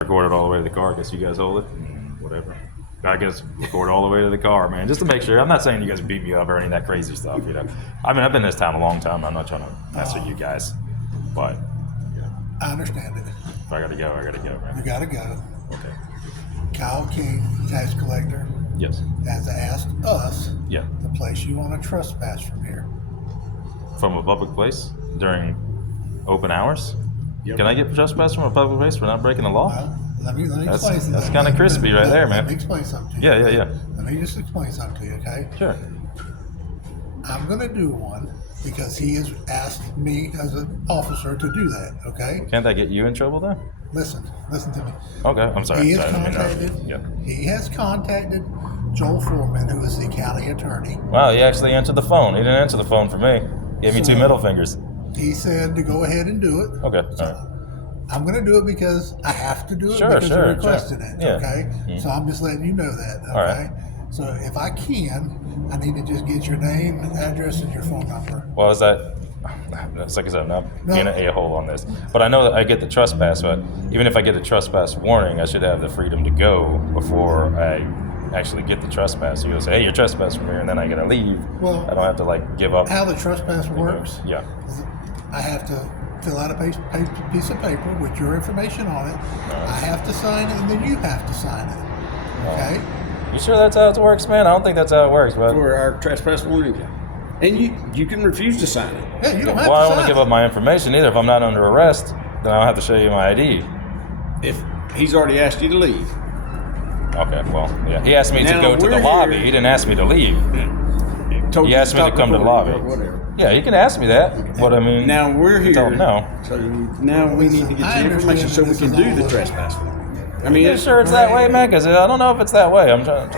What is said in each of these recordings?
Record it all the way to the car. I guess you guys hold it. Whatever. I guess record all the way to the car, man, just to make sure. I'm not saying you guys beat me up or any of that crazy stuff, you know. I mean, I've been in this town a long time. I'm not trying to answer you guys, but I understand it. if I gotta go, I gotta go, man. You gotta go. Okay. Kyle King, tax collector, Yes. has asked us Yeah. to place you on a trespass from here. From a public place during open hours? Yep. Can I get trespass from a public place for not breaking the law? Well, let me explain something. That's kind of crispy right there, man. Let me explain something to you. Yeah. Let me just explain something to you, okay? Sure. I'm going to do one because he has asked me as an officer to do that, okay? Can't that get you in trouble then? Listen to me. Okay, I'm sorry. He has Sorry, I didn't mean contacted. to- Yeah. He has contacted Joel Foreman, who is the county attorney. Wow, he actually answered the phone. He didn't answer the phone for me. Gave me two middle fingers. He said to go ahead and do it. Okay, all right. I'm going to do it because I have to do it Sure, because sure, you requested it. Yeah. Okay, Mm-hmm. So I'm just letting you know that. Okay, All right. So if I can, I need to just get your name, address, and your phone number. Well, is that? It's like I said, I'm not No. being an a-hole on this, but I know that I get the trespass. But even if I get a trespass warning, I should have the freedom to go before I actually get the trespass. So you'll say, "Hey, you're trespassing from here," and then I gotta leave. Well, I don't have to like give up. How the trespass works? Yeah. is I have to fill out a piece of paper with your information on it. I have to sign it, and then you have to sign it. Okay. You sure that's how it works, man? I don't think that's how it works, but For our trespass warning. And you can refuse to sign it. Yeah, you don't have well, I to don't want sign to give it. up my information either. If I'm not under arrest, then I don't have to show you my ID. If he's already asked you to leave. Okay, well, yeah. He asked me to Now, go to the we're lobby. here- He didn't ask me to leave. Told He you asked me to stop come to the recording lobby. or whatever. Yeah, you can ask me that. But I mean, Now we're here. Tell him no. So now we need to get I your information understand so we this can is do all the a- trespass warning. I mean, you sure it's that way, man? Because I don't know if it's that way. I'm trying,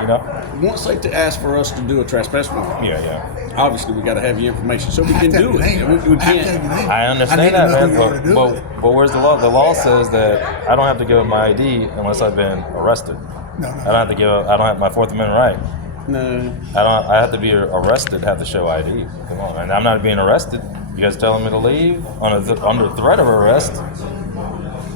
you know. once they to ask for us to do a trespass warning, Yeah. obviously we got to have your information so we I can have to do have your it. name. We I have to have can't. your name. I I understand need to that, know who man. you are to do it. But where's the law? The law says that I don't have to give up my ID unless I've been arrested. No. I don't have to give up. I don't have my Fourth Amendment right. No. I have to be arrested. Have to show ID. Come on, man. I'm not being arrested. You guys telling me to leave under threat of arrest?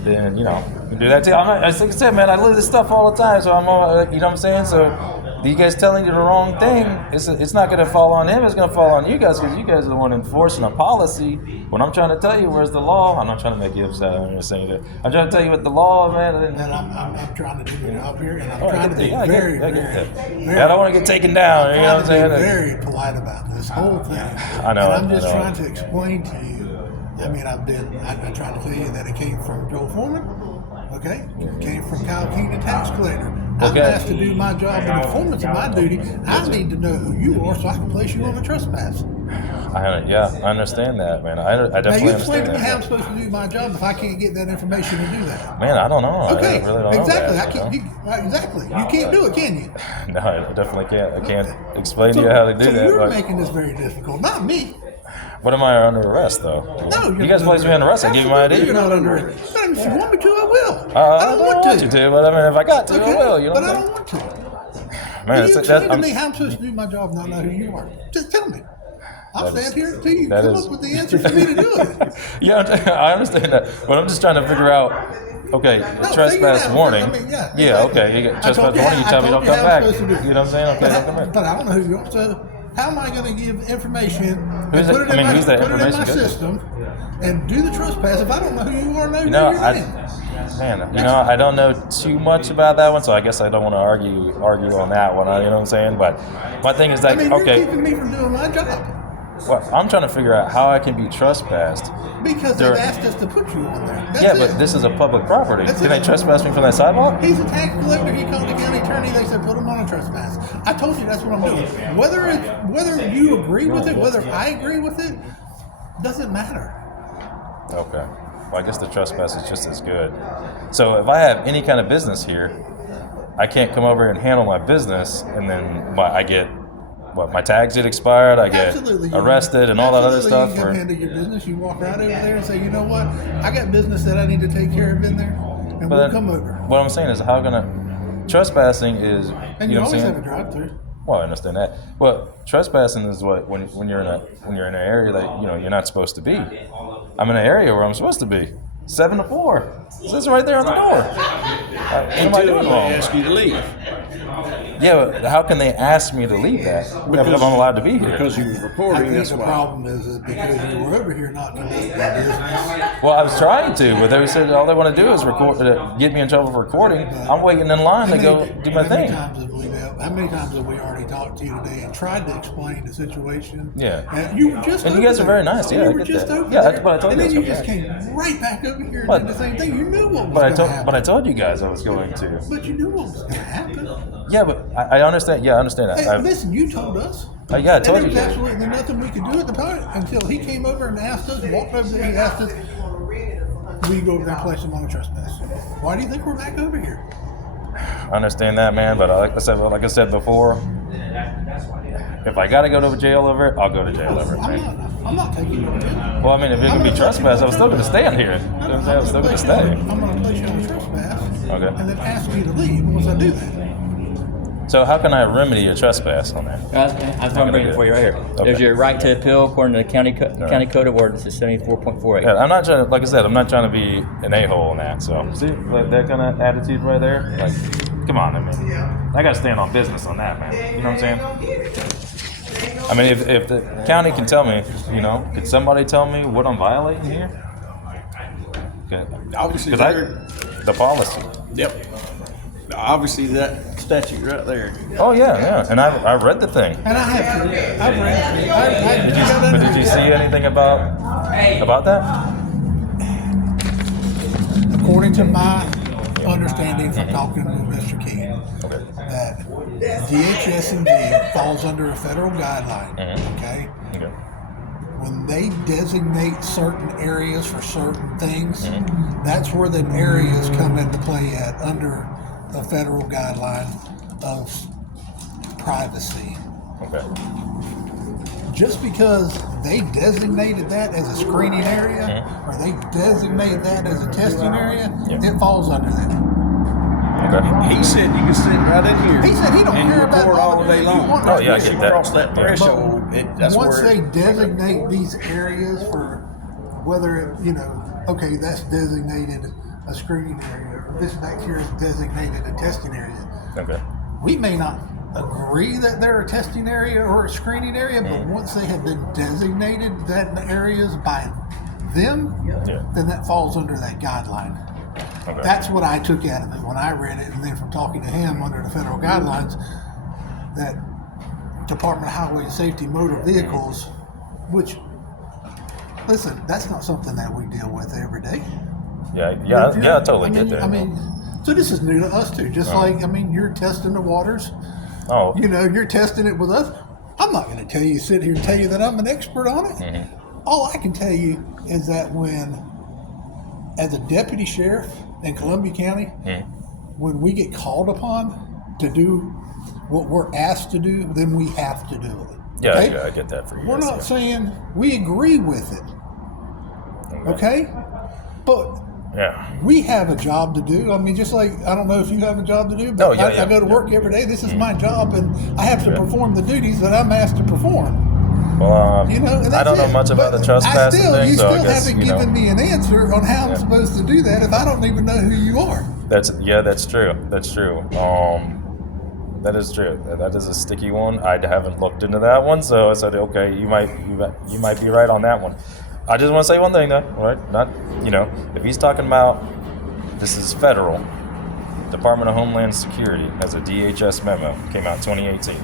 Then you know you can do that too. Like I said, man, I live this stuff all the time, so I'm all, you know what I'm saying. So you guys telling you the wrong thing, it's not going to fall on him. It's going to fall on you guys because you guys are the one enforcing a policy. When I'm trying to tell you where's the law, I'm not trying to make you upset. I'm just saying that. I'm trying to tell you what the law, man. And I'm trying to do my job here, and I'm Oh, I trying get to be that. Yeah, I very, get very, that. very. Yeah, I don't want to get taken down. You know what I'm saying? Trying to be very polite about this whole thing. I know, And I'm just I know. trying to explain to you. I mean, I've been trying to tell you that it came from Joel Foreman. Okay, it came from Kyle King, the tax collector. I'm Okay. asked to do my job, and the performance of my duty. I need to know who you are so I can place you on a trespass. I understand that, man. I Now definitely you explain understand to me how I'm that. supposed to do my job if I can't get that information to do that. Man, I don't know. Okay, I really don't exactly. know I can't. Exactly. You can't do it, can you? No, I definitely can't. I can't explain to you how to do so that. you're But making this very difficult, not me. what am I under arrest, though? No, You guys place me under arrest and give me my ID. You're not under arrest. But if you want me to, I will. I don't want you to, but I mean, if I got to, Okay, I will. You know but what I I'm don't want to. saying? Man, Can it's you that. explain to me how I'm supposed to do my job and not know who you are? Just tell me. I'll That is- stand here until you that come is- up with the answer for me to do it. Yeah, I understand that, but I'm just trying to figure out. Okay, trespass figure it out. warning. I mean, yeah, Yeah, exactly. okay. You get I trespass told you warning. You how- tell me I don't told come you how I'm back. supposed to do it. You know what I'm saying? Okay, don't come back. But I don't know who you are. So how am I going to give information Who's and that- put it I mean, in who's that my information good to? system and do the trespass if I don't know who you are and know You know, your name? I don't know too much about that one, so I guess I don't want to argue on that one. You know what I'm saying? But my thing is that I mean, you're okay, keeping me from doing my job well, I'm trying to figure out how I can be trespassed. because There- they've asked us to put you on there. That's Yeah, it. but this is a public property. That's Can they it. trespass me from that sidewalk? He's a tax collector. He called the county attorney. They said put him on a trespass. I told you that's what I'm doing. Whether you agree with it, whether I agree with it, doesn't matter. Okay. Well, I guess the trespass is just as good. So if I have any kind of business here, I can't come over and handle my business, and then I get my tags get expired, I get Absolutely. arrested, and all that other stuff. You can For, handle your business. You walk right over there and say, you know what? I got business that I need to take care of in there, and we'll come over. What I'm saying is, how trespassing is, And you you know what I'm always saying? have a drive-through. Well, I understand that. Well, trespassing is when you're in an area that you're not supposed to be. I'm in an area where I'm supposed to be. 7 to 4. It says right there on the door. What am I doing Until wrong? they ask you to leave. Yeah, but how can they ask me to leave that if I'm allowed to be here? Because you was I recording, think that's the why. problem is because you were over here not conducting business. Well, I was trying to, but they said all they want to do is record, get me in trouble for recording. I'm waiting in line to go do my thing. How many times have we already talked to you today and tried to explain the situation? Yeah. And you were just And you over guys are there. very nice, yeah, You I were get just that. over Yeah, there. that's what I told and you then I you was just gonna came right back over here and But- did the same thing. You knew what was But I going to told, happen. but I told you guys I was going to. But you knew what was going to happen. Yeah, but I understand. Yeah, I understand that. Hey, listen, you told us. Yeah, I told and you there was guys. absolutely nothing we could do at the time until he came over and asked us, walked over there, he asked us, will you go over there and place him on a trespass? Why do you think we're back over here? I understand that, man. But like I said before, if I got to go to jail over it, I'll go to jail over it, man. I'm not taking you to jail. Well, I mean, if it can be trespassed, I'm still going to stand here. I'm still going to stay. I'm going to place you on a trespass Okay. and then ask you to leave once I do that. So how can I remedy a trespass on that? I'm going to bring it for you right here. Okay. There's your right to appeal according to the county code of ordinances 74.48. Yeah, I'm not trying to, like I said, I'm not trying to be an a-hole in that. So see, like that kind of attitude right there. Like, come on, I mean, I got to stand on business on that, man. You know what I'm saying? I mean, if the county can tell me, could somebody tell me what I'm violating here? Okay. Obviously, Because the policy. Yep. Obviously, that statute right there. Oh yeah, and I read the thing. And I have to. I've read it. But did you see anything about that? According to my understanding from talking to Mr. King, Okay. that DHS&G falls under a federal guideline. Mhm. Okay. Okay. When they designate certain areas for certain things, that's where the areas come into play at under the federal guideline of privacy. Okay. Just because they designated that as a screening area or they designated that as a testing area, it falls under that. Okay. He said you can sit right in here. He said he don't and care about record all all day that. long. You want- Oh, yeah, I Once get you that. cross that Yeah. threshold, that's Once where they designate these areas for whether okay, that's designated a screening area, or this back here is designated a testing area. Okay. We may not agree that they're a testing area or a screening area, but once they have been designated that areas by them, then that falls under that guideline. Okay. That's what I took out of it when I read it, and then from talking to him under the federal guidelines, that Department of Highway Safety motor vehicles, which, listen, that's not something that we deal with every day. Yeah, I totally get that. I mean, so this is new to us too. Just like, you're testing the waters. Oh. You're testing it with us. I'm not going to sit here and tell you that I'm an expert on it. All I can tell you is that as a deputy sheriff in Columbia County, when we get called upon to do what we're asked to do, then we have to do it. Yeah, okay? yeah, I get that for you. We're guys, not yeah. saying we agree with it, okay? But Yeah. we have a job to do. I mean, just like, I don't know if you have a job to do, but Oh, yeah, I go to yeah. work every day. This is my job, and I have to perform the duties that I'm asked to perform. Well, And I that's don't know it. much about But the trespassing thing, you so I still guess haven't given me an answer on how I'm Yeah. supposed to do that if I don't even know who you are. That's true. That's true. That is true. That is a sticky one. I haven't looked into that one, so I said, okay, you might be right on that one. I just want to say one thing though, right? Not, if he's talking about this is federal, Department of Homeland Security has a DHS memo, came out 2018.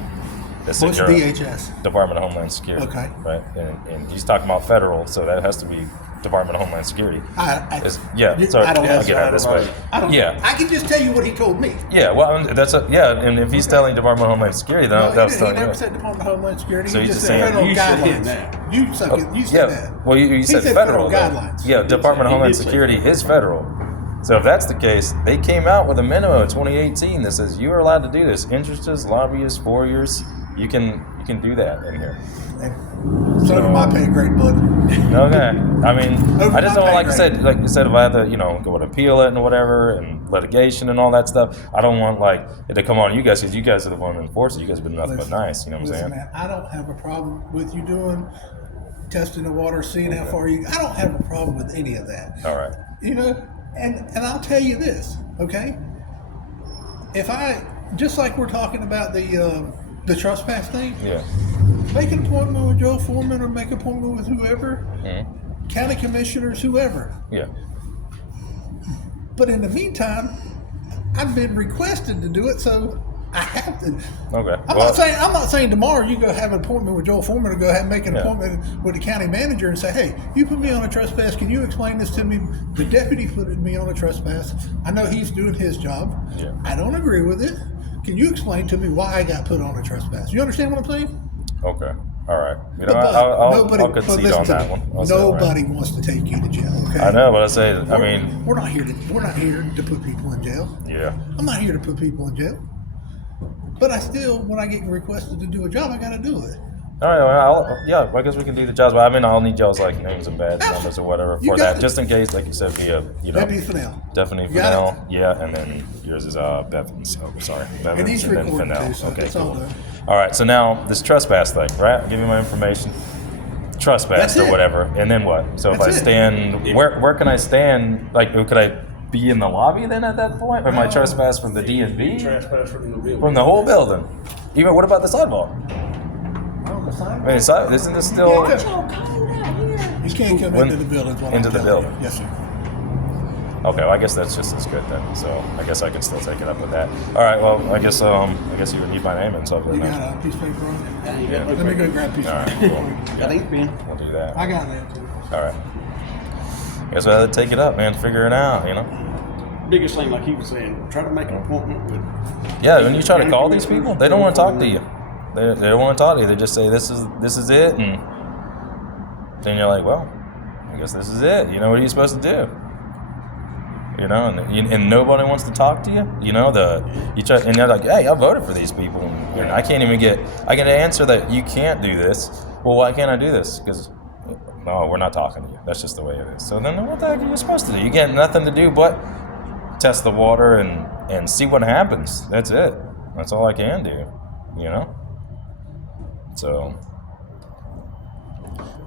That said What's you're a DHS? Department of Homeland Security. Okay. Right, and he's talking about federal, so that has to be Department of Homeland Security. Sorry, I don't I'll get out of this way. I don't. Yeah. I can just tell you what he told me. Yeah, well, and if he's telling Department of Homeland Security, then No, that's he telling never you. said Department of Homeland Security. So he he's just just said saying- federal You said guidelines. that. You said Yeah, that. well, you He said said federal. federal though. guidelines. Yeah, Department of He Homeland did say Security is federal. So if that's the case, they came out with a memo in 2018 that says you are allowed to do this. Interests, lobbyists, warriors, you can do that in here. It's over my pay grade, bud. Okay. I mean, Over I just my don't pay like grade. I said, if I have to, go and appeal it and whatever, and litigation and all that stuff, I don't want it to come on you guys because you guys are the one who enforce it. You guys have been nothing but nice. You know what I'm Listen, saying? man, I don't have a problem with you testing the water, seeing how far you. I don't have a problem with any of that. All right. You know, and I'll tell you this, okay? If I, just like we're talking about the trespass thing, Yeah. make an appointment with Joe Foreman or make an appointment with whoever, county commissioners, whoever. Yeah. But in the meantime, I've been requested to do it, so I have to. Okay. I'm not saying tomorrow you go have an appointment with Joel Foreman or go make an appointment with the county manager and say, hey, you put me on a trespass. Can you explain this to me? The deputy put me on a trespass. I know he's doing his job. Yeah. I don't agree with it. Can you explain to me why I got put on a trespass? You understand what I'm saying? Okay. All right. You know, But I'll concede listen on to that me. one. I'll say, all right. Nobody wants to take you to jail. Okay. I know, but I say, I mean, we're not here to put people in jail. yeah. I'm not here to put people in jail. But I still, when I get requested to do a job, I got to do it. All right, well, I guess we can do the jobs, but I mean, I'll need y'all's like names and badge numbers or whatever You for got that, it. just in case, like you said, be a Deputy Fennell. definitely You got Fennell, yeah, and then yours is Bevins. Oh, sorry, Bevins, And he's and then recording Fennell. too, so Okay, it's all cool. done. All right, so now this trespass thing, right? I'll give you my information. Trespass That's or it. whatever, and then what? So if I That's it. stand, where can I stand? Like, could I be in the lobby then at that point? Or am I trespass from the DNB? Trespass from the building. From the whole building? Even what about the sidewalk? On the side. I mean, isn't this still? You can't come into the building. is what I'm Into the telling you. building. Yes, sir. Okay, well, I guess that's just as good then. So I guess I can still take it up with that. All right, well, I guess you would need my name and stuff. You Right now. got a piece of paper on it? Yeah, you got Let me go grab a piece All of right, paper. cool. got ink pen. We'll do that. I got that too. All right. Guess we'll have to take it up, man. Figure it out, you know. Biggest thing, like he was saying, try to make an appointment with. Yeah, when you try to call these people, they don't want to talk to you. They don't want to talk to you. They just say this is it, and then you're like, well, I guess this is it. You know, what are you supposed to do? You know, and nobody wants to talk to you. You know, and they're like, hey, I voted for these people, and I can't even I get an answer that you can't do this. Well, why can't I do this? Because no, we're not talking to you. That's just the way it is. So then, what the heck are you supposed to do? You get nothing to do but test the water and see what happens. That's it. That's all I can do. You know. So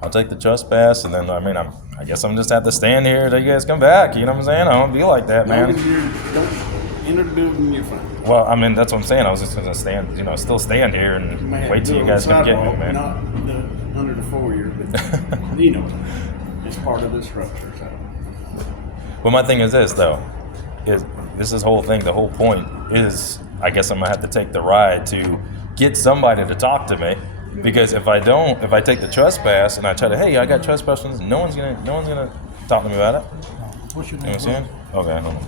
I'll take the trespass, and then I guess I'm just have to stand here till you guys come back. You know what I'm saying? I don't be like that, As long man. as you don't enter the building, you're fine. Well, I mean, that's what I'm saying. I was just gonna stand, still stand here You and may have wait to till do you it guys on come get me, sidewalk, man. Not under the foyer, but it's part of the structure. So. But my thing is this, though, is this whole thing. The whole point is, I guess I'm gonna have to take the ride to get somebody to talk to me, because if I take the trespass and I try to, hey, I got trespass, no one's gonna talk to me about it. What's your You know name? what I'm saying? Okay, hold on.